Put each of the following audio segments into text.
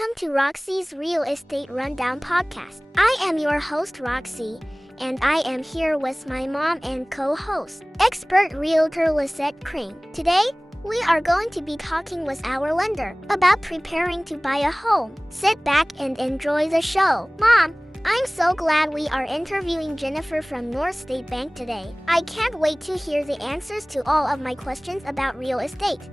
Welcome to Roxie's Real Estate Rundown podcast. I am your host, Roxie, and I am here with my mom and co-host, expert realtor Lisette Kring. Today, we are going to be talking with our lender about preparing to buy a home. Sit back and enjoy the show. Mom, I'm so glad we are interviewing Jennifer from North State Bank today. I can't wait to hear the answers to all of my questions about real estate.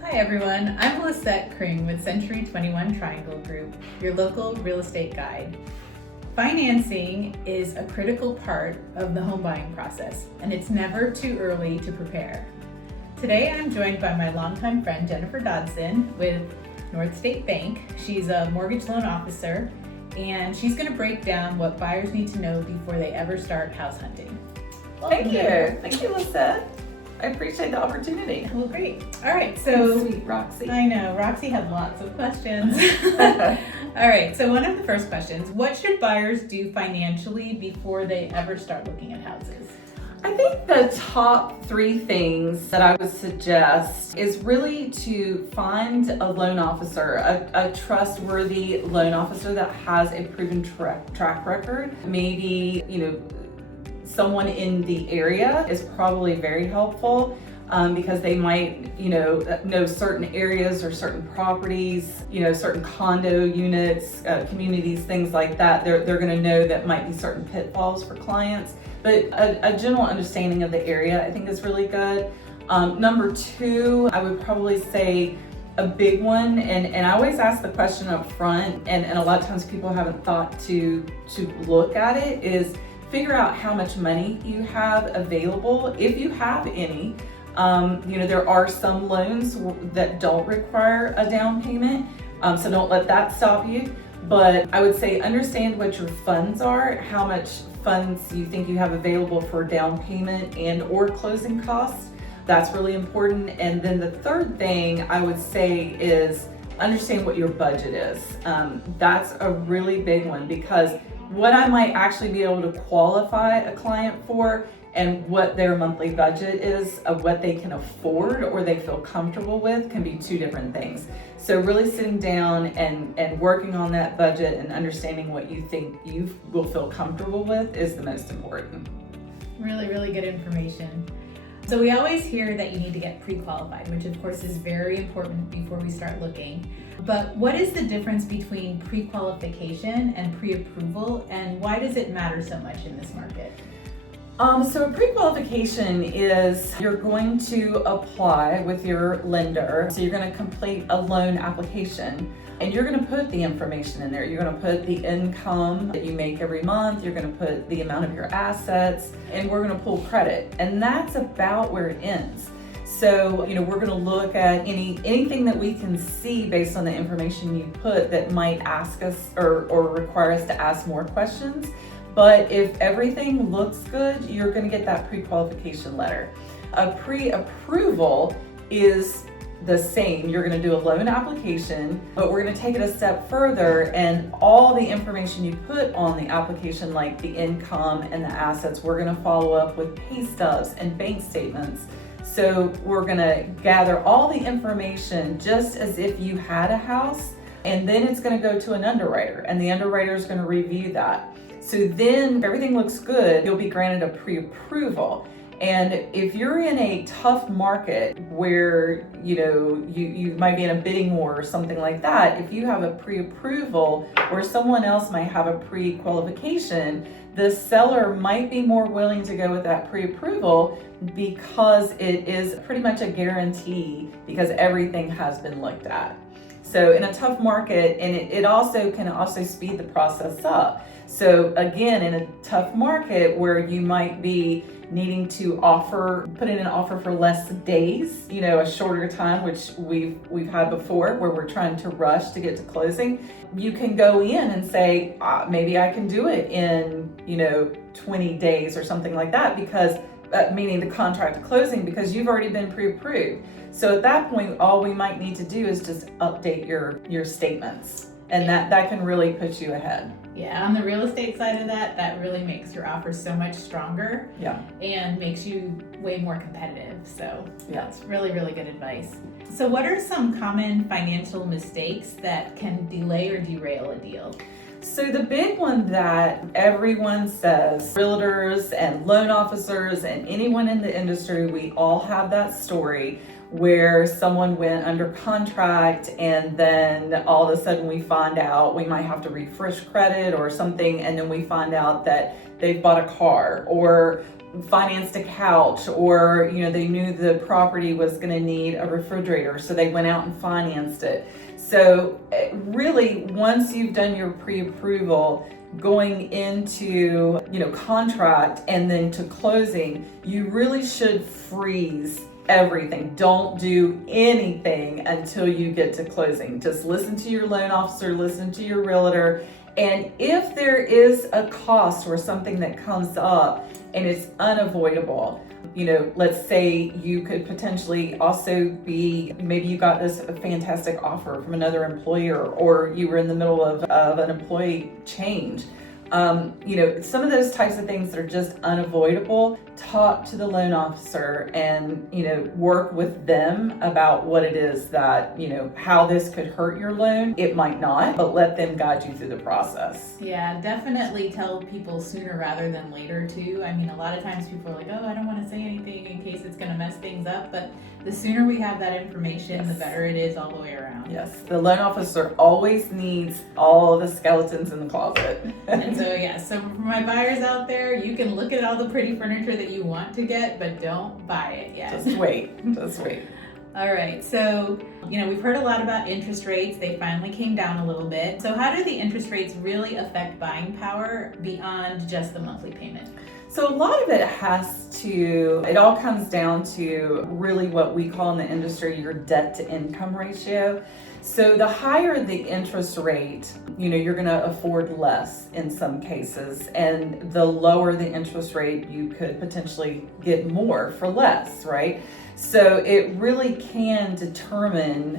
Hi everyone, I'm Lisette Kring with Century 21 Triangle Group, your local real estate guide. Financing is a critical part of the home buying process, and it's never too early to prepare. Today I'm joined by my longtime friend Jennifer Dodson with North State Bank. She's a mortgage loan officer, and she's going to break down what buyers need to know before they ever start house hunting. Thank you, Lisette. I appreciate the opportunity. Well, great. All right, so sweet Roxie. I know, Roxie had lots of questions. All right, so one of the first questions, what should buyers do financially before they ever start looking at houses? I think the top three things that I would suggest is really to find a loan officer, a trustworthy loan officer that has a proven track record. Maybe, someone in the area is probably very helpful because they might, know certain areas or certain properties, certain condo units, communities, things like that. They're going to know that might be certain pitfalls for clients. But a general understanding of the area, I think, is really good. Number two, I would probably say a big one, and I always ask the question up front, and a lot of times people haven't thought to look at it, is figure out how much money you have available, if you have any. There are some loans that don't require a down payment, so don't let that stop you. But I would say understand what your funds are, how much funds you think you have available for down payment and or closing costs. That's really important. And then the third thing I would say is understand what your budget is. That's a really big one, because what I might actually be able to qualify a client for and what their monthly budget is of what they can afford or they feel comfortable with can be two different things. So really sitting down and working on that budget and understanding what you think you will feel comfortable with is the most important. Really, really good information. So we always hear that you need to get pre-qualified, which of course is very important before we start looking. But what is the difference between pre-qualification and pre-approval, and why does it matter so much in this market? So a pre-qualification is you're going to apply with your lender. So you're going to complete a loan application, and you're going to put the information in there. You're going to put the income that you make every month. You're going to put the amount of your assets, and we're going to pull credit. And that's about where it ends. So, we're going to look at anything that we can see based on the information you put that might ask us or require us to ask more questions. But if everything looks good, you're going to get that pre-qualification letter. A pre-approval is the same. You're going to do a loan application, but we're going to take it a step further, and all the information you put on the application, like the income and the assets, we're going to follow up with pay stubs and bank statements. So we're going to gather all the information just as if you had a house, and then it's going to go to an underwriter, and the underwriter is going to review that. So then if everything looks good, you'll be granted a pre-approval. And if you're in a tough market where, you might be in a bidding war or something like that, if you have a pre-approval where someone else might have a pre-qualification, the seller might be more willing to go with that pre-approval because it is pretty much a guarantee because everything has been looked at. So in a tough market, and it also can speed the process up. So again, in a tough market where you might be needing to put in an offer for less days, a shorter time, which we've had before, where we're trying to rush to get to closing, you can go in and say, maybe I can do it in, 20 days or something like that, because meaning the contract to closing, because you've already been pre-approved. So at that point, all we might need to do is just update your statements. And that can really put you ahead. Yeah, on the real estate side of that really makes your offer so much stronger. Yeah. And makes you way more competitive. So yeah, that's really, really good advice. So what are some common financial mistakes that can delay or derail a deal? So the big one that everyone says, realtors and loan officers and anyone in the industry, we all have that story where someone went under contract and then all of a sudden we find out we might have to refresh credit or something, and then we find out that they've bought a car or financed a couch, or they knew the property was going to need a refrigerator, so they went out and financed it. So really, once you've done your pre-approval, going into contract and then to closing, you really should freeze everything. Don't do anything until you get to closing. Just listen to your loan officer, listen to your realtor, and if there is a cost or something that comes up and it's unavoidable, let's say you could potentially also be, maybe you got this fantastic offer from another employer, or you were in the middle of an employee change. Some of those types of things that are just unavoidable, talk to the loan officer and, work with them about what it is that, how this could hurt your loan. It might not, but let them guide you through the process. Yeah, definitely tell people sooner rather than later too. I mean, a lot of times people are like, oh, I don't want to say anything in case it's going to mess things up. But the sooner we have that information, yes, the better it is all the way around. Yes, the loan officer always needs all the skeletons in the closet. And so for my buyers out there, you can look at all the pretty furniture that you want to get, but don't buy it yet. Just wait. All right, so we've heard a lot about interest rates. They finally came down a little bit. So how do the interest rates really affect buying power beyond just the monthly payment? So a lot of it all comes down to really what we call in the industry your debt to income ratio. So the higher the interest rate, you're going to afford less in some cases, and the lower the interest rate, you could potentially get more for less, right? So it really can determine,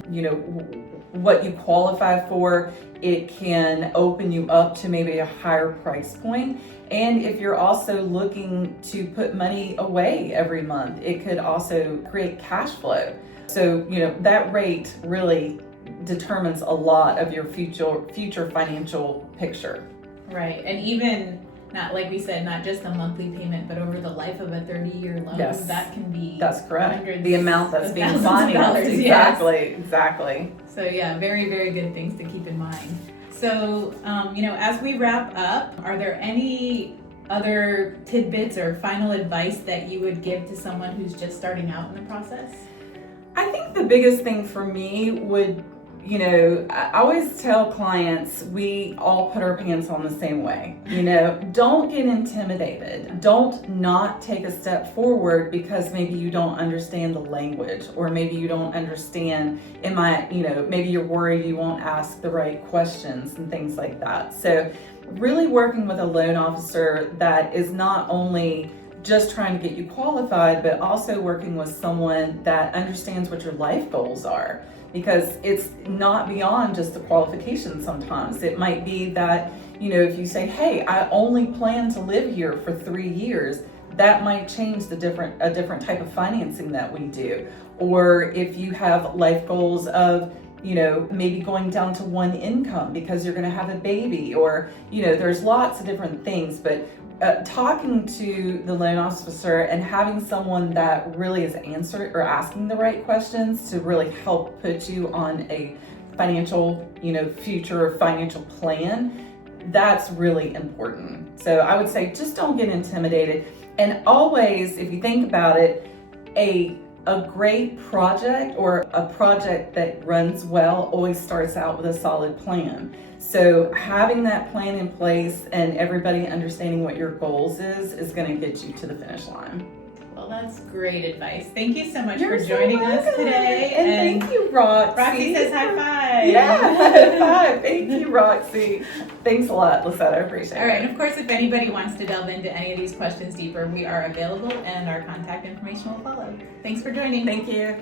what you qualify for. It can open you up to maybe a higher price point. And if you're also looking to put money away every month, it could also create cash flow. So, that rate really determines a lot of your future financial picture. Right. And even, not like we said, not just a monthly payment, but over the life of a 30-year loan, yes, that can be that's correct. Hundreds the amount that's being financed. Exactly. So yeah, very, very good things to keep in mind. So, as we wrap up, are there any other tidbits or final advice that you would give to someone who's just starting out in the process? I think the biggest thing for me would, I always tell clients, we all put our pants on the same way. Don't get intimidated. Don't not take a step forward because maybe you don't understand the language, or maybe you don't understand, maybe you're worried you won't ask the right questions and things like that. So really working with a loan officer that is not only just trying to get you qualified, but also working with someone that understands what your life goals are. Because it's not beyond just the qualifications sometimes. It might be that, if you say, hey, I only plan to live here for 3 years, that might change a different type of financing that we do. Or if you have life goals of, maybe going down to one income because you're going to have a baby, or, there's lots of different things. But talking to the loan officer and having someone that really is answering or asking the right questions to really help put you on a financial, future financial plan, that's really important. So I would say just don't get intimidated. And always, if you think about it, a great project or a project that runs well always starts out with a solid plan. So having that plan in place and everybody understanding what your goals is going to get you to the finish line. Well, that's great advice. Thank you so much for joining us today. And thank you, Roxie. Roxie says high five. Yeah, high five. Thank you, Roxie. Thanks a lot, Lisette. I appreciate it. All right, and of course, if anybody wants to delve into any of these questions deeper, we are available and our contact information will follow. Thanks for joining. Thank you.